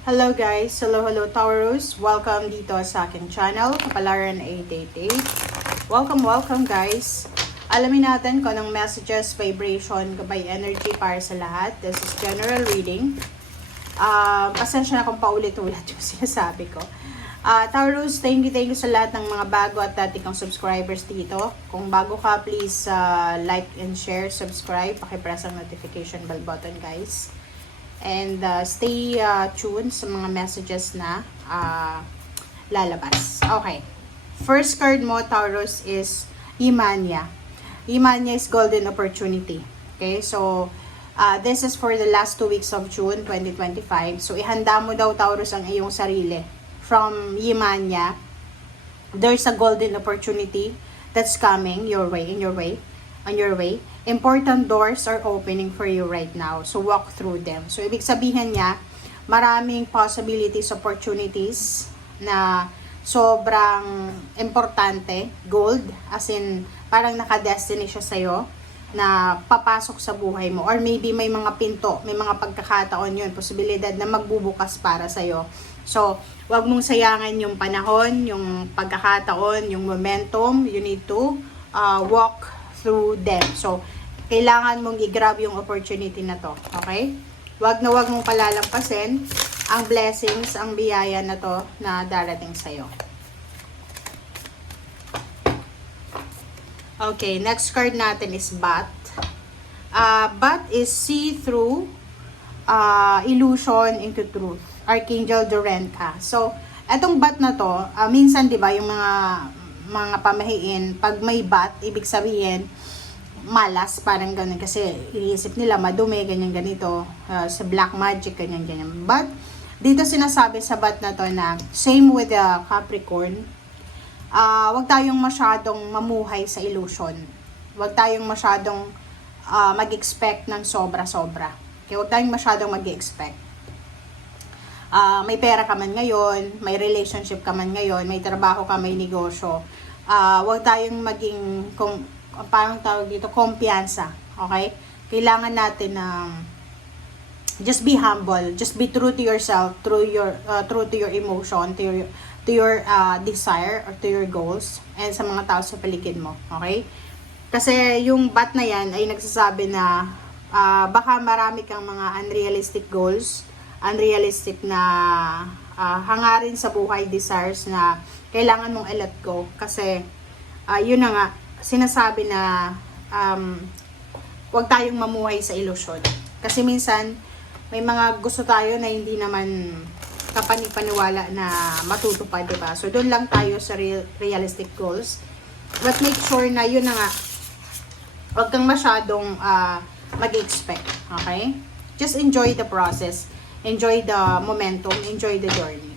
Hello guys! Hello Taurus! Welcome dito sa aking channel, Kapalaran 888. Welcome guys! Alamin natin kung anong messages, vibration, gabay energy para sa lahat. This is general reading. Pasensya na kung paulit-ulit yung sinasabi ko. Taurus, thank you sa lahat ng mga bago at dati kong subscribers dito. Kung bago ka, please like and share, subscribe, pakipress ang notification bell button guys. And stay tuned sa mga messages na lalabas. Okay. First card mo, Taurus, is Imanya. Imanya is golden opportunity. Okay, so this is for the last 2 weeks of June 2025. So ihanda mo daw, Taurus, ang iyong sarili. From Imanya, there's a golden opportunity that's coming on your way. Important doors are opening for you right now. So, walk through them. So, ibig sabihin niya, maraming possibilities, opportunities na sobrang importante, gold, as in, parang naka-destiny siya sa'yo, na papasok sa buhay mo. Or maybe may mga pinto, may mga pagkakataon yun, posibilidad na magbubukas para sa'yo. So, wag mong sayangan yung panahon, yung pagkakataon, yung momentum. You need to walk through them. So, kailangan mong i-grab yung opportunity na to. Okay? Wag mong palalampasin ang blessings, ang biyaya na to na darating sa'yo. Okay, next card natin is Bat. Bat is see through illusion into truth. Archangel Dorenka. So, etong bat na to, minsan 'di ba yung mga pamahiin, pag may bat, ibig sabihin malas, parang ganun, kasi iniisip nila madumi, ganyan ganito, sa black magic, ganyan. But dito sinasabi sa bat na to na same with the Capricorn, wag tayong masyadong mamuhay sa illusion. Wag tayong masyadong mag-expect ng sobra-sobra. Okay, wag tayong masyadong mag-expect. May pera ka man ngayon, may relationship ka man ngayon, may trabaho ka, may negosyo. Huwag tayong maging, parang tawag dito, kumpiyansa. Okay? Kailangan natin just be humble, just be true to yourself, true to your emotion, to your desire or to your goals, and sa mga tao sa paligid mo. Okay? Kasi yung bat na yan ay nagsasabi na baka marami kang mga unrealistic goals, unrealistic na hangarin sa buhay, desires na kailangan mong i-let go. Kasi yun na nga, sinasabi na huwag tayong mamuhay sa ilusyon. Kasi minsan may mga gusto tayo na hindi naman kapanipaniwala na matutupad, diba? So doon lang tayo sa realistic goals. But make sure na yun na nga, huwag kang masyadong mag-expect. Okay? Just enjoy the process. Enjoy the momentum, enjoy the journey.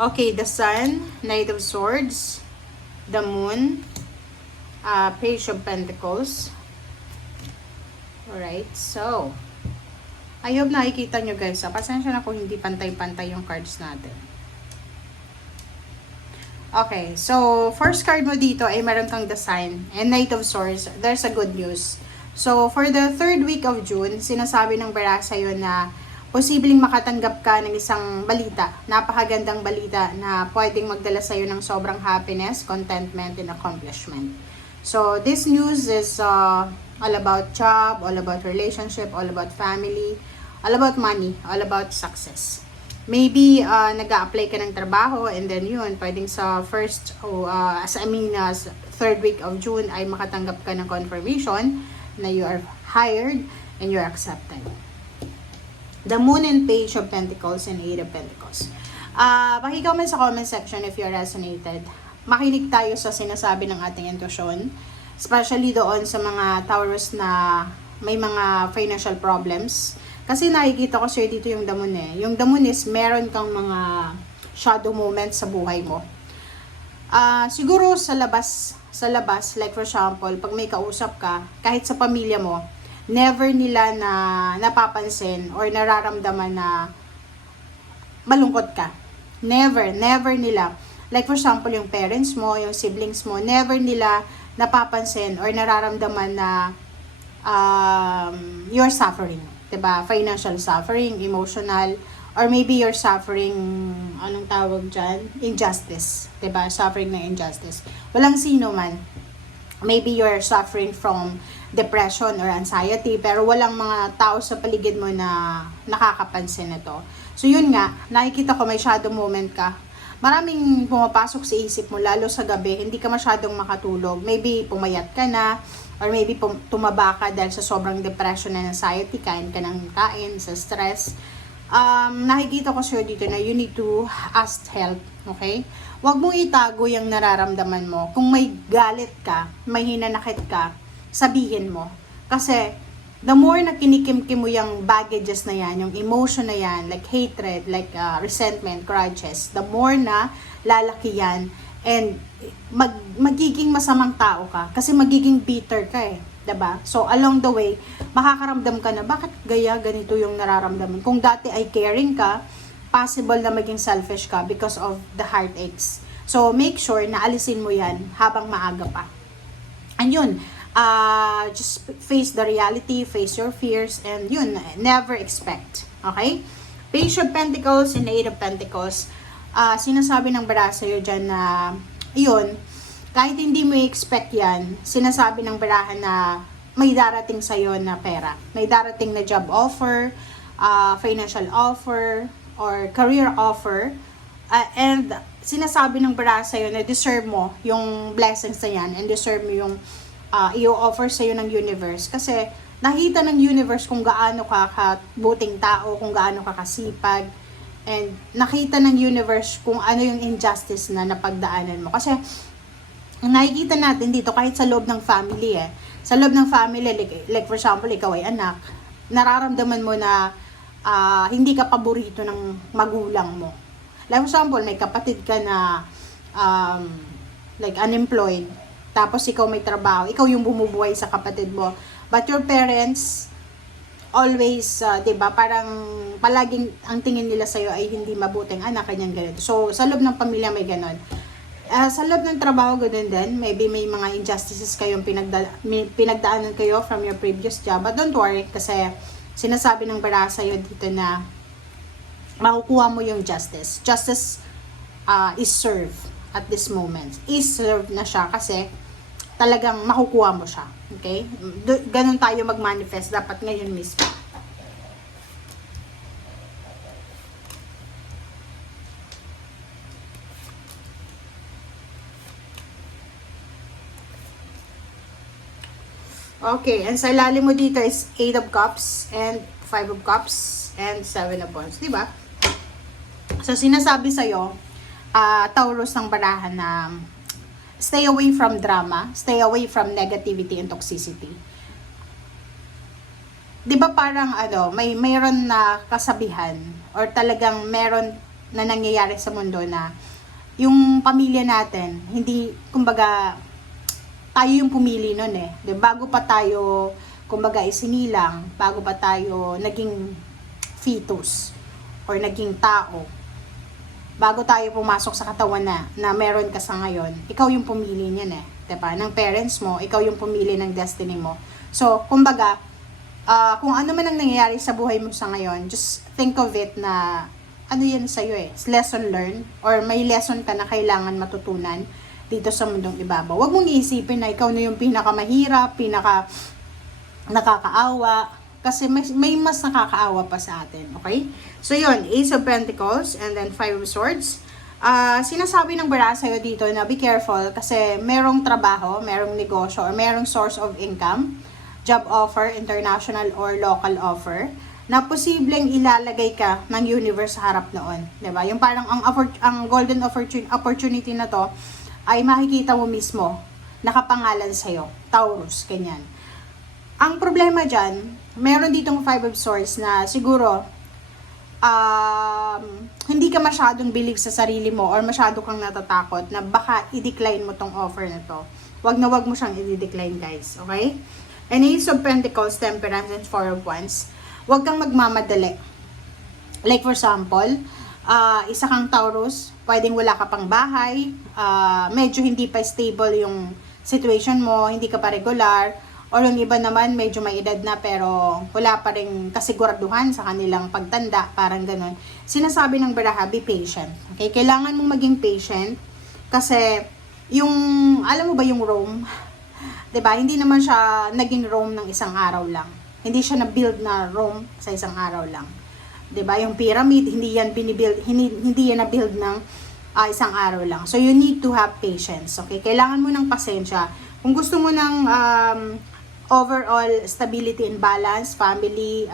Okay, the Sun, Knight of Swords, the Moon, Page of Pentacles. Alright, so, I hope nakikita nyo guys. Pasensya na kung hindi pantay-pantay yung cards natin. Okay, so first card mo dito ay meron kang the Sign and Knight of Swords. There's a good news. So for the 3rd week of June, sinasabi ng Baraka sa'yo na posibleng makatanggap ka ng isang balita, napakagandang balita na pwedeng magdala sa'yo ng sobrang happiness, contentment, and accomplishment. So this news is all about job, all about relationship, all about family, all about money, all about success. Maybe nag-a-apply ka ng trabaho and then yun, pwedeng sa 3rd week of June ay makatanggap ka ng confirmation na you are hired and you're accepted. The Moon and Page of Pentacles and 8 of Pentacles. Pakicomment sa comment section if you resonated. Makinig tayo sa sinasabi ng ating intuition, especially doon sa mga Taurus na may mga financial problems. Kasi nakikita ko sa'yo dito yung damon eh. Yung damon is meron kang mga shadow moments sa buhay mo. Siguro sa labas, like for example, pag may kausap ka, kahit sa pamilya mo, never nila na napapansin or nararamdaman na malungkot ka. Never nila. Like for example, yung parents mo, yung siblings mo, never nila napapansin or nararamdaman na you're suffering. 'Di ba? Financial suffering, emotional, or maybe you're suffering, anong tawag dyan? Injustice. 'Di ba? Suffering ng injustice. Walang sino man. Maybe you're suffering from depression or anxiety, pero walang mga tao sa paligid mo na nakakapansin nito. So yun nga, nakikita ko may shadow moment ka. Maraming pumapasok sa isip mo, lalo sa gabi, hindi ka masyadong makatulog. Maybe pumayat ka na, or maybe tumaba ka dahil sa sobrang depression and anxiety, kain ka ng kain, sa stress. Nakikita ko sa'yo dito na you need to ask help, okay? Huwag mong itago yung nararamdaman mo. Kung may galit ka, may hinanakit ka, sabihin mo. Kasi, the more na kinikimkim mo yung baggages na yan, yung emotion na yan, like hatred, like resentment, grudges, the more na lalaki yan, and magiging masamang tao ka. Kasi magiging bitter ka eh. 'Di ba? So, along the way, makakaramdam ka na, bakit ganito yung nararamdaman? Kung dati ay caring ka, possible na maging selfish ka because of the heartaches. So, make sure na alisin mo yan habang maaga pa. And yun, just face the reality, face your fears, and yun, never expect. Okay? Page of Pentacles and Eight of Pentacles, sinasabi ng bara sa'yo dyan na, yun, kahit hindi mo expect yan, sinasabi ng barahan na may darating sa'yo na pera. May darating na job offer, financial offer, or career offer, and sinasabi ng bara sa'yo na deserve mo yung blessings na yan, and deserve mo yung i-offer sa'yo ng universe. Kasi nakita ng universe kung gaano ka kabuting tao, kung gaano ka kasipag, and nakita ng universe kung ano yung injustice na napagdaanan mo. Kasi nakikita natin dito kahit sa loob ng family sa loob ng family, like for example, ikaw ay anak, nararamdaman mo na hindi ka paborito ng magulang mo. Like for example, may kapatid ka na like unemployed, tapos ikaw may trabaho, ikaw yung bumubuhay sa kapatid mo. But your parents always, 'di ba, parang palaging ang tingin nila sa iyo ay hindi mabuting anak, ganyan ganito. So sa loob ng pamilya may ganon. Sa loob ng trabaho ganun din, maybe may mga injustices kayong pinagdaanan kayo from your previous job. But don't worry, kasi sinasabi ng bara sa'yo dito na makukuha mo yung justice. Justice is served at this moment. Is served na siya kasi talagang makukuha mo siya. Okay? Ganun tayo mag-manifest dapat ngayon mismo. Okay, and sa ilalim mo dito is 8 of Cups and 5 of Cups and 7 of Wands, di ba? So, sinasabi sa'yo, Taurus ng barahan na stay away from drama, stay away from negativity and toxicity. Di ba parang mayroon na kasabihan or talagang meron na nangyayari sa mundo na yung pamilya natin, hindi, kumbaga, tayo yung pumili nun Bago pa tayo, kumbaga, isinilang, bago pa tayo naging fetus or naging tao, bago tayo pumasok sa katawan na meron ka sa ngayon, ikaw yung pumili niyan diba? Ng parents mo, ikaw yung pumili ng destiny mo. So, kumbaga, kung ano man ang nangyayari sa buhay mo sa ngayon, just think of it na ano yan sa'yo It's lesson learned, or may lesson ka na kailangan matutunan dito sa mundong ibabaw. Huwag mong iisipin na ikaw na yung pinakamahirap, nakakaawa, kasi may mas nakakaawa pa sa atin, okay? So yun, Ace of Pentacles and then 5 of Swords. Sinasabi ng bara sa'yo dito na be careful kasi merong trabaho, merong negosyo, or merong source of income, job offer, international or local offer, na posibleng ilalagay ka ng universe sa harap noon, 'di ba? Yung parang ang golden opportunity na to ay makikita mo mismo, nakapangalan sa'yo, Taurus, ganyan. Ang problema dyan, meron ditong 5 of Swords na siguro, hindi ka masyadong believe sa sarili mo or masyado kang natatakot na baka i-decline mo tong offer na to. Wag na wag mo siyang i-decline, guys, okay? And Ace of Pentacles, Temperance, and 4 of Wands, wag kang magmamadali. Like for example, isa kang Taurus, pwedeng wala ka pang bahay, medyo hindi pa stable yung situation mo, hindi ka pa regular, Or yung iba naman, medyo may edad na pero wala pa rin kasiguraduhan sa kanilang pagtanda, parang ganun. Sinasabi ng baraha, be patient. Okay? Kailangan mong maging patient kasi yung, alam mo ba yung Rome? 'Di ba? Hindi naman siya naging Rome ng isang araw lang. Hindi siya na-build na Rome sa isang araw lang. 'Di ba? Yung pyramid, hindi yan binibuild, hindi yan na-build ng isang araw lang. So you need to have patience. Okay? Kailangan mo ng pasensya. Kung gusto mo ng overall stability and balance, family,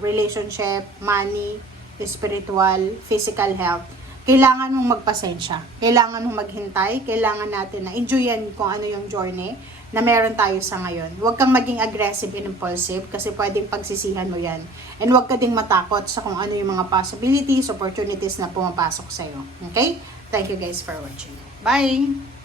relationship, money, spiritual, physical health, kailangan mong magpasensya. Kailangan mong maghintay. Kailangan natin na enjoyin kung ano yung journey na meron tayo sa ngayon. Huwag kang maging aggressive and impulsive kasi pwedeng pagsisihan mo yan. And huwag ka ding matakot sa kung ano yung mga possibilities, opportunities na pumapasok sa'yo. Okay? Thank you guys for watching. Bye!